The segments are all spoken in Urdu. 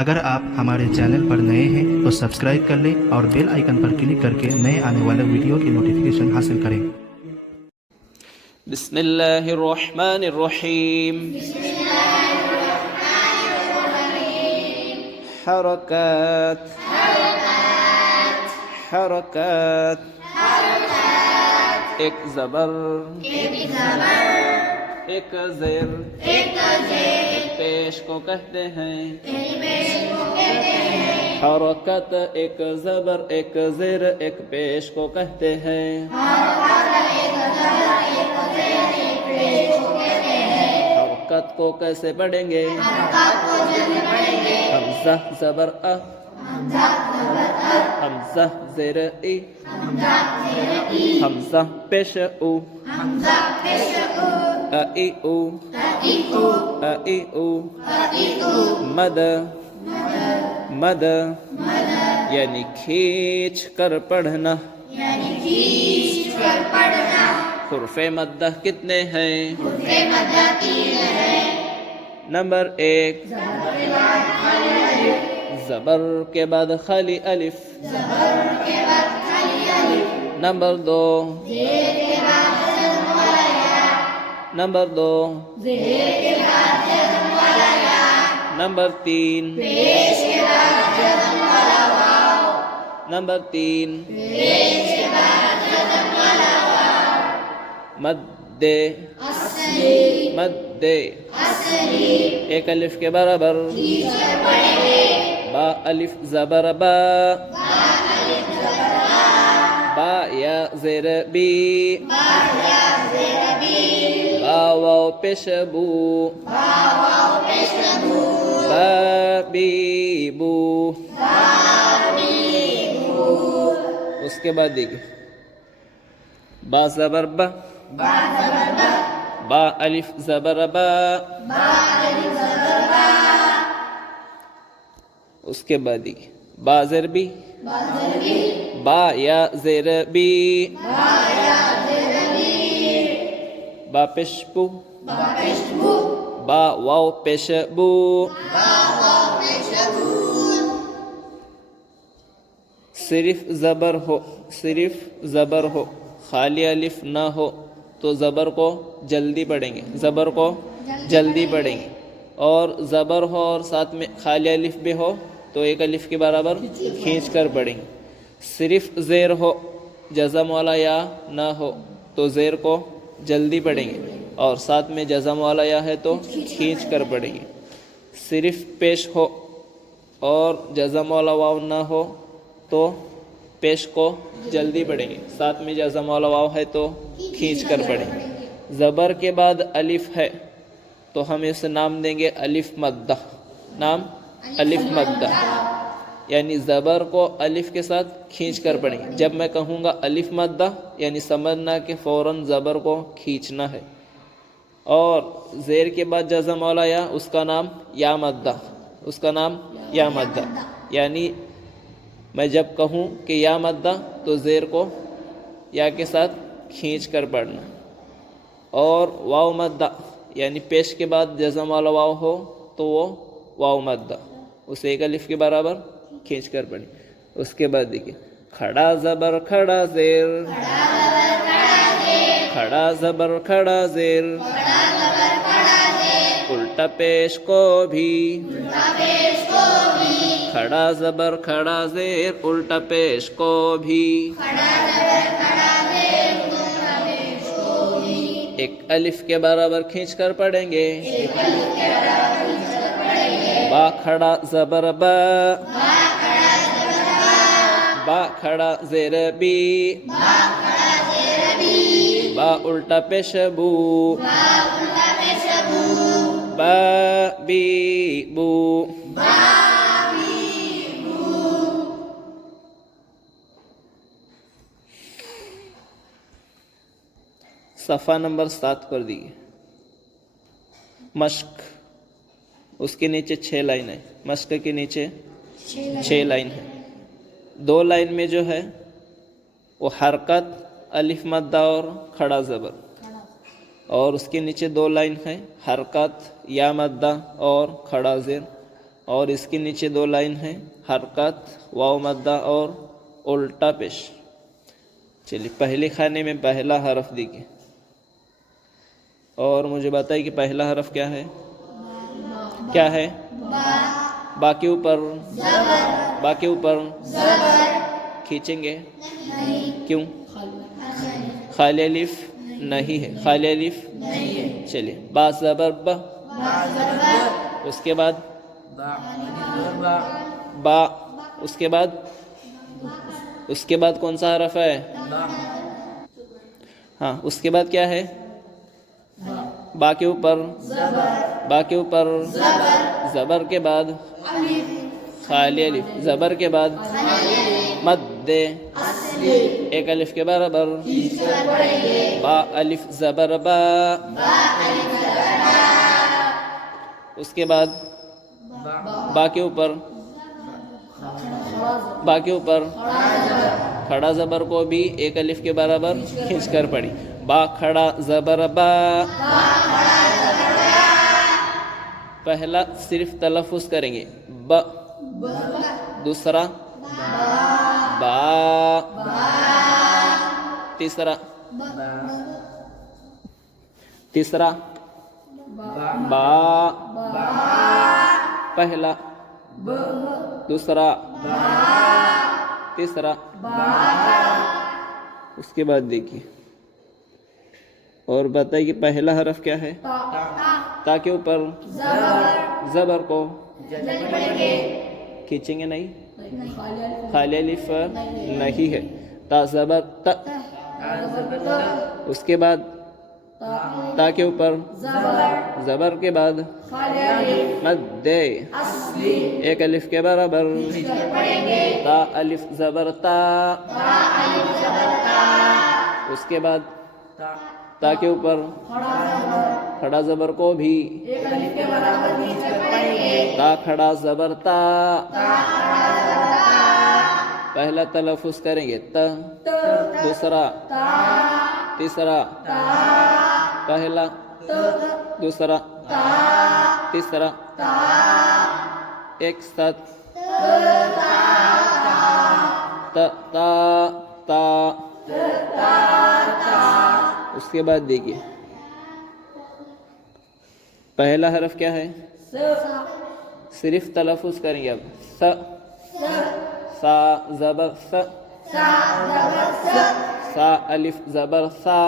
اگر آپ ہمارے چینل پر نئے ہیں تو سبسکرائب کر لیں اور بیل آئیکن پر کلک کر کے نئے آنے والے ویڈیو کی نوٹیفیکیشن حاصل کریں۔ بسم اللہ الرحمن الرحیم۔ حرکات حرکات، ایک زبر ایک زیر پیش کو کہتے ہیں۔ حرکت ایک زبر ایک زیر ایک پیش کو کہتے ہیں۔ حرکت کو کیسے پڑھیں گے؟ حمزہ زبر ا، حمزہ زیر ای، حمزہ پیش او، ا ای او، ا ای او، مد مد یعنی کھینچ کر پڑھنا۔ حروف مدہ کتنے ہیں؟ نمبر 1 زبر کے بعد خالی الف۔ نمبر 2 نمبر 2 نمبر 3 نمبر 3 مد مد ایک الف کے برابر۔ با الف زبر با، با یا زیر بی، با واو پیش بو، با بی بو۔ اس کے بعد دیکھیں با زبر با، با الف زبر با، اس کے بعد دیکھیں با زیر بی، با یا زیر بی، با پیش بو، با واو پیش بو۔ صرف زبر ہو، صرف زبر ہو، خالی الف نہ ہو تو زبر کو جلدی پڑھیں گے، زبر کو جلدی پڑھیں گے۔ اور زبر ہو اور ساتھ میں خالی الف بھی ہو تو ایک الف کے برابر کھینچ کر پڑھیں گے۔ صرف زیر ہو، جزم والا یا نہ ہو تو زیر کو جلدی پڑھیں گے، اور ساتھ میں جزم والا یا ہے تو کھینچ کر پڑھیں گے۔ صرف پیش ہو اور جزم والا واو نہ ہو تو پیش کو جلدی پڑھیں گے، ساتھ میں جزم والا واو ہے تو کھینچ کر پڑھیں گے۔ زبر کے بعد الف ہے تو ہم اسے نام دیں گے الف مدہ، نام الف مدہ، یعنی زبر کو الف کے ساتھ کھینچ کر پڑھیں گے۔ جب میں کہوں گا الف مدہ یعنی سمجھنا کہ فوراً زبر کو کھینچنا ہے۔ اور زیر کے بعد جزم والا یا، اس کا نام یا مدہ، اس کا نام یا مدہ، یعنی میں جب کہوں کہ یا مدہ تو زیر کو یا کے ساتھ کھینچ کر پڑھنا۔ اور واو مدہ یعنی پیش کے بعد جزم والا واو ہو تو وہ واو مدہ، اسے ایک الف کے برابر کھینچ کر پڑھیں۔ اس کے بعد دیکھیں کھڑا زبر کھڑا زیر، کھڑا زبر کھڑا زیر، الٹا پیش کو بھی، کھڑا زبر کھڑا زیر الٹا پیش کو بھی۔ ایک الف کے برابر کھینچ کر پڑھیں گے۔ با کھڑا زبر با، با کھڑا زیر بی، با الٹا پیش بو، با بی بو۔ صفحہ نمبر 7 کر دیجیے۔ مشق، اس کے نیچے 6 لائن ہے، مشق کے نیچے 6 لائن ہے۔ 2 لائن میں جو ہے وہ حرکت الف مدہ اور کھڑا زبر، اور اس کے نیچے 2 لائن ہے حرکت یا مدہ اور کھڑا زیر، اور اس کے نیچے 2 لائن ہیں، حرکت واو مدہ اور الٹا پیش۔ چلیے پہلے خانے میں پہلا حرف دیکھیے اور مجھے بتائیے کہ پہلا حرف کیا ہے؟ کیا ہے؟ با کے اوپر، با کے اوپر کھینچیں گے؟ کیوں؟ خالی الف نہیں ہے، خالی الف چلیے با زبر با، اس کے بعد با، اس کے بعد کون سا حرف ہے؟ ہاں اس کے بعد کیا ہے؟ با کے اوپر، با کے اوپر زبر کے بعد خالی الف، زبر کے بعد مد، ایک الف کے برابر، با الف زبر با، اس کے بعد با کے اوپر، با کے اوپر کھڑا زبر کو بھی ایک الف کے برابر کھینچ کر پڑھی، با کھڑا زبر با۔ پہلا صرف تلفظ کریں گے ب، دوسرا با، تیسرا با، پہلا، دوسرا، تیسرا، اس کے بعد دیکھیے اور بتائیے کہ پہلا حرف کیا ہے؟ تا کے اوپر زبر کو کھینچیں گے نہیں، خالی الف نہیں ہے، تا زبر تا، اس کے بعد تا کے اوپر زبر کے بعد مد، ایک الف کے برابر، تا الف زبر تا، اس کے بعد تا کے اوپر کھڑا زبر کو بھی تا کھڑا زبر تا، پہلا تلفظ کریں گے تا، دوسرا، تیسرا، پہلا، دوسرا، تیسرا، ایک ساتھ تا تا تا، اس کے بعد دیکھیے پہلا حرف کیا ہے؟ صرف تلفظ کریں گے اب س، سا زبر س، سا الف زبر سا،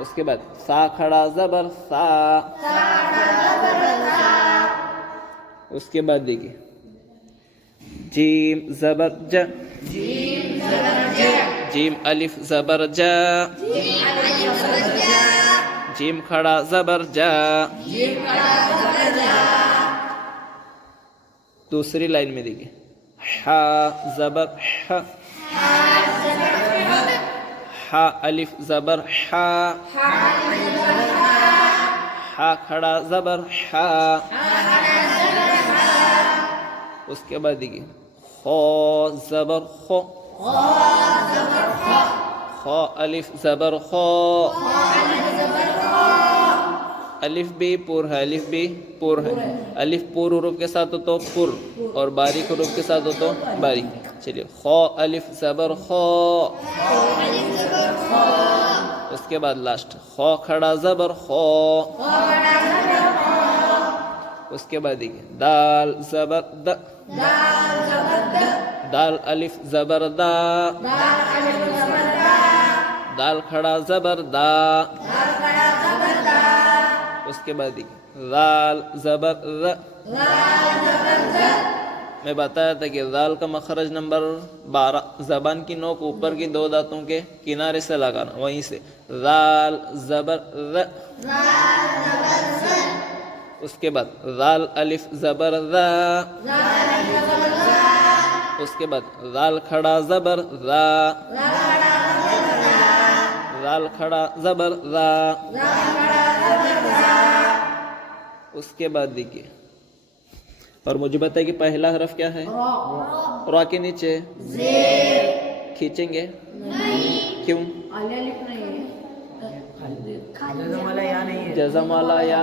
اس کے بعد سا کھڑا زبر سا، اس کے بعد دیکھیے جیم زبر ج، جیم الف زبر جا، جیم کھڑا زبر جا، دوسری لائن میں دیکھیے ہا زبر ح، ہا الف زبر ہا، ہا کھڑا زبر ہا، اس کے بعد دیکھیے خو زبر خو، خو الف زبر خو، الف بھی پور ہے، الف بھی پور ہے، الف پور حروف کے ساتھ ہو تو پور اور باریک حروف کے ساتھ ہو تو باریک۔ چلیے خو الف زبر خو، اس کے بعد لاسٹ خو کھڑا زبر خو، اس کے بعد دیکھیے دال زبر د، دال الف زبر دا، دال کھڑا زبر دا، اس کے بعد دیکھیے زال زبر ر، میں بتایا تھا کہ زال کا مخرج نمبر 12، زبان کی نوک اوپر کی 2 دانتوں کے کنارے سے لگانا، وہیں سے زال زبر ر، اس کے بعد زال الف زبر ذا، اس کے بعد زال کھڑا زبر ذا، زال کھڑا زبر ذا، اس کے بعد دیکھیے اور مجھے بتائیں کہ پہلا حرف کیا ہے؟ را کے نیچے کھینچیں گے؟ کیوں؟ جزم والا یا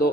2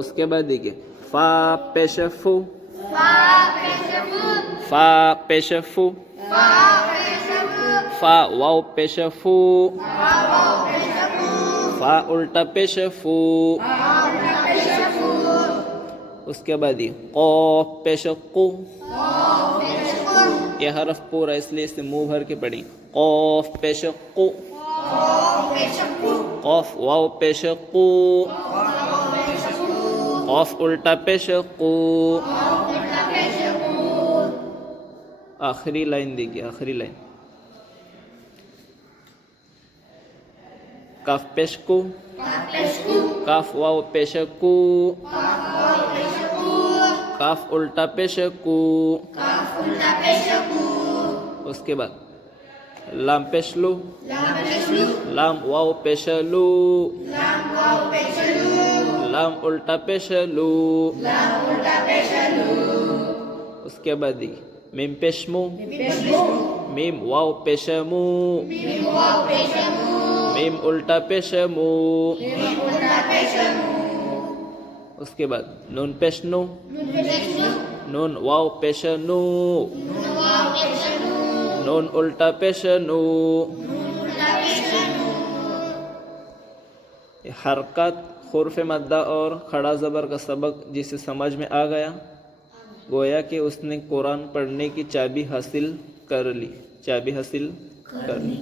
اس کے بعد دیکھیے فا پیش فو، فا پیش فو، فا واو پیش فو، فا الٹا پیش فو، اس کے بعد یہ قوف پیش قو، یہ حرف پورا اس لیے اسے منہ بھر کے پڑھیں، قوف پیش قو، قوف واو پیش قو، قوف الٹا پیش قو. آخری لائن دیکھیے، آخری لائن کاف پیش کو، کاف واو پیش کو، کاف الٹا پیش کو، اس کے بعد لام پیش لو، لام واو پیش لو، لام الٹا پیش لو، اس کے بعد میم پیش مو، میم واو پیش مو، میم الٹا پیش مو، اس کے بعد نون پیش نو، نون واو پیش نو، نون الٹا پیش نو. حرکات حروف مدہ اور کھڑا زبر کا سبق جسے سمجھ میں آ گیا، گویا کہ اس نے قرآن پڑھنے کی چابی حاصل کر لی، چابی حاصل کر لی.